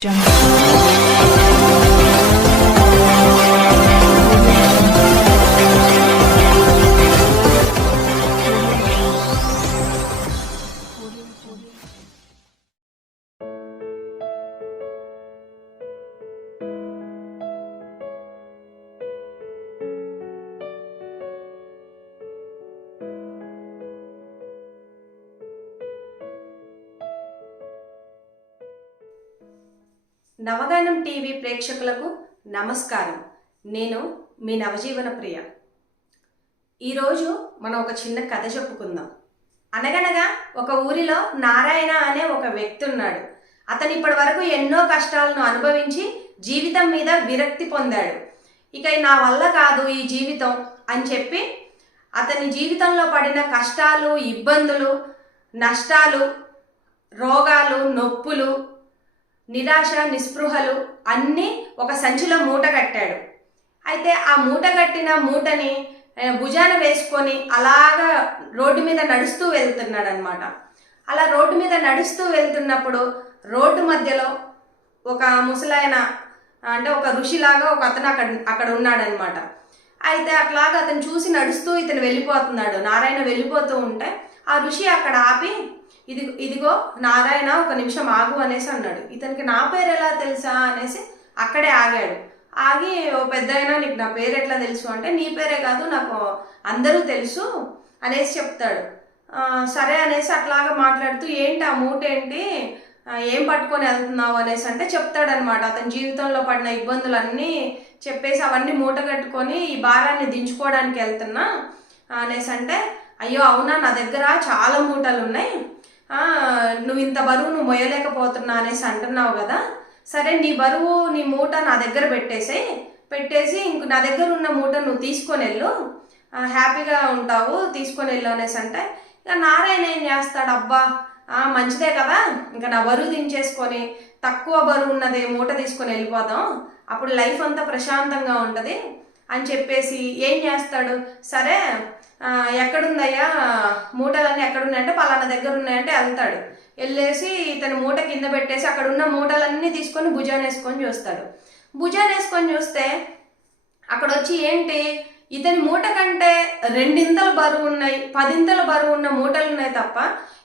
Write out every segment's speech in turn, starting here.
这样。నవగానం TV ప్రేక్షకులకు నమస్కారం. నేను మీ నవజీవన ప్రియ. ఈరోజు మనం ఒక చిన్న కథ చెప్పుకుందాం. అనగనగా ఒక ఊరిలో నారాయణ అనే ఒక వ్యక్తి ఉన్నాడు అతను ఇప్పటి వరకు ఎన్నో కష్టాలను అనుభవించి జీవితం మీద విరక్తి పొందాడు. ఇక నా వల్ల కాదు ఈ జీవితం అని చెప్పి అతని జీవితంలో పడిన కష్టాలు ఇబ్బందులు నష్టాలు రోగాలు నొప్పులు నిరాశ నిస్పృహలు అన్నీ ఒక సంచిలో మూట కట్టాడు. అయితే ఆ మూట కట్టిన మూటని భుజాన వేసుకొని అలాగా రోడ్డు మీద నడుస్తూ వెళ్తున్నాడు అనమాట అలా రోడ్డు మీద నడుస్తూ వెళ్తున్నప్పుడు రోడ్డు మధ్యలో ఒక ముసలాయన అంటే ఒక ఋషిలాగా ఒక అతను అక్కడ అక్కడ ఉన్నాడనమాట అయితే అట్లాగా అతను చూసి నడుస్తూ ఇతను వెళ్ళిపోతున్నాడు. నారాయణ వెళ్ళిపోతూ ఉంటే ఆ ఋషి అక్కడ ఆపి ఇది ఇదిగో నారాయణ ఒక నిమిషం ఆగు అనేసి అన్నాడు. ఇతనికి నా పేరు ఎలా తెలుసా? అనేసి అక్కడే ఆగాడు. ఆగి ఓ పెద్ద నీకు నా పేరు ఎట్లా తెలుసు? అంటే నీ పేరే కాదు నాకు అందరూ తెలుసు అనేసి చెప్తాడు. సరే అనేసి అట్లాగా మాట్లాడుతూ ఏంటి ఆ మూట ఏంటి? ఏం పట్టుకొని వెళ్తున్నావు? అనేసి అంటే చెప్తాడనమాట అతని జీవితంలో పడిన ఇబ్బందులన్నీ చెప్పేసి అవన్నీ మూట కట్టుకొని ఈ భారాన్ని దించుకోవడానికి వెళ్తున్నా అనేసి అంటే అయ్యో అవునా? నా దగ్గర చాలా మూటలు ఉన్నాయి నువ్వు ఇంత బరువు నువ్వు మొయ్యలేకపోతున్నా అనేసి అంటున్నావు కదా. సరే నీ బరువు నీ మూట నా దగ్గర పెట్టేసేయ్ పెట్టేసి ఇంక నా దగ్గర ఉన్న మూట నువ్వు తీసుకొని వెళ్ళు. హ్యాపీగా ఉంటావు తీసుకొని వెళ్ళు అనేసి అంటే ఇక నారాయణ ఏం చేస్తాడు అబ్బా? మంచిదే కదా. ఇంకా నా బరువు దించేసుకొని తక్కువ బరువు ఉన్నది మూట తీసుకొని వెళ్ళిపోదాం. అప్పుడు లైఫ్ అంతా ప్రశాంతంగా ఉంటుంది. అని చెప్పేసి ఏం చేస్తాడు? సరే ఎక్కడుందయ్యా? మూటలన్నీ ఎక్కడున్నాయంటే పలానా దగ్గర ఉన్నాయంటే వెళ్తాడు. వెళ్ళేసి ఇతను మూట కింద పెట్టేసి అక్కడ ఉన్న మూటలన్నీ తీసుకొని భుజాన్ని వేసుకొని చూస్తాడు. భుజాన్ని వేసుకొని చూస్తే అక్కడ వచ్చి ఏంటి? ఇతని మూట కంటే రెండింతలు బరువు ఉన్నాయి పదింతలు బరువు ఉన్న మూటలు ఉన్నాయి తప్ప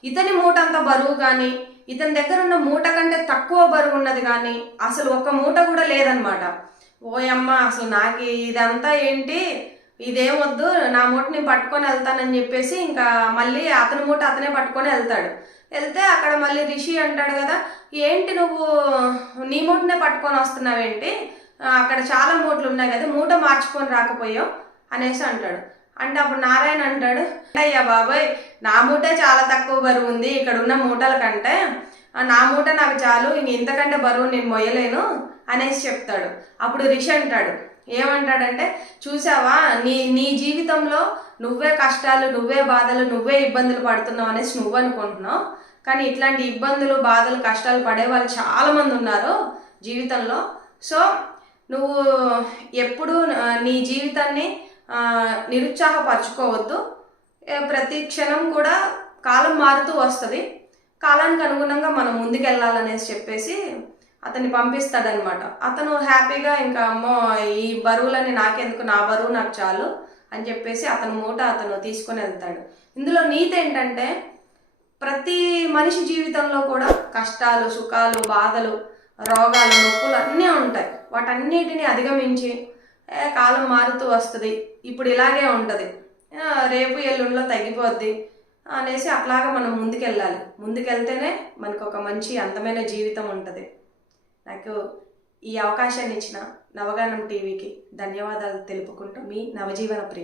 ఇతని మూట అంత బరువు కానీ ఇతని దగ్గర ఉన్న మూట కంటే తక్కువ బరువు ఉన్నది కానీ అసలు ఒక మూట కూడా లేదనమాట ఓయమ్మ అసలు నాకు ఇదంతా ఏంటి? ఇదేం వద్దు నా మూట నేను పట్టుకొని వెళ్తానని చెప్పేసి ఇంకా మళ్ళీ అతని మూట అతనే పట్టుకొని వెళ్తాడు. వెళ్తే అక్కడ మళ్ళీ రిషి అంటాడు కదా ఏంటి నువ్వు నీ మూటనే పట్టుకొని వస్తున్నావేంటి? అక్కడ చాలా మూటలు ఉన్నాయి కదా మూట మార్చుకొని రాకపోయావు అనేసి అంటాడు. అంటే అప్పుడు నారాయణ అంటాడు అయ్యా బాబాయ్ నా మూటే చాలా తక్కువ బరువు ఉంది ఇక్కడ ఉన్న మూటల కంటే. నా మూట నాకు చాలు ఇంక ఇంతకంటే బరువు నేను మొయ్యలేను. అనేసి చెప్తాడు. అప్పుడు రిషి అంటాడు ఏమంటాడంటే చూసావా నీ నీ జీవితంలో నువ్వే కష్టాలు నువ్వే బాధలు నువ్వే ఇబ్బందులు పడుతున్నావు అనేసి నువ్వు అనుకుంటున్నావు. కానీ ఇట్లాంటి ఇబ్బందులు బాధలు కష్టాలు పడే వాళ్ళు చాలామంది ఉన్నారు జీవితంలో. సో నువ్వు ఎప్పుడు నీ జీవితాన్ని నిరుత్సాహపరచుకోవద్దు. ప్రతి క్షణం కూడా కాలం మారుతూ వస్తుంది. కాలానికి అనుగుణంగా మనం ముందుకెళ్ళాలనేసి చెప్పేసి అతన్ని పంపిస్తాడనమాట. అతను హ్యాపీగా ఇంకా అమ్మో ఈ బరువులని నాకెందుకు? నా బరువు నాకు చాలు అని చెప్పేసి అతను మూట అతను తీసుకొని వెళ్తాడు. ఇందులో నీతి ఏంటంటే ప్రతి మనిషి జీవితంలో కూడా కష్టాలు సుఖాలు బాధలు రోగాలు నొప్పులు అన్నీ ఉంటాయి. వాటన్నిటిని అధిగమించి ఏ కాలం మారుతూ వస్తుంది. ఇప్పుడు ఇలాగే ఉంటుంది. రేపు ఎల్లుండిలో తగ్గిపోద్ది అనేసి అట్లాగా మనం ముందుకెళ్ళాలి. ముందుకెళ్తేనే మనకు ఒక మంచి అందమైన జీవితం ఉంటుంది. నాకు ఈ అవకాశాన్ని ఇచ్చిన నవగానం టీవీకి ధన్యవాదాలు తెలుపుకుంటూ మీ నవజీవన ప్రియ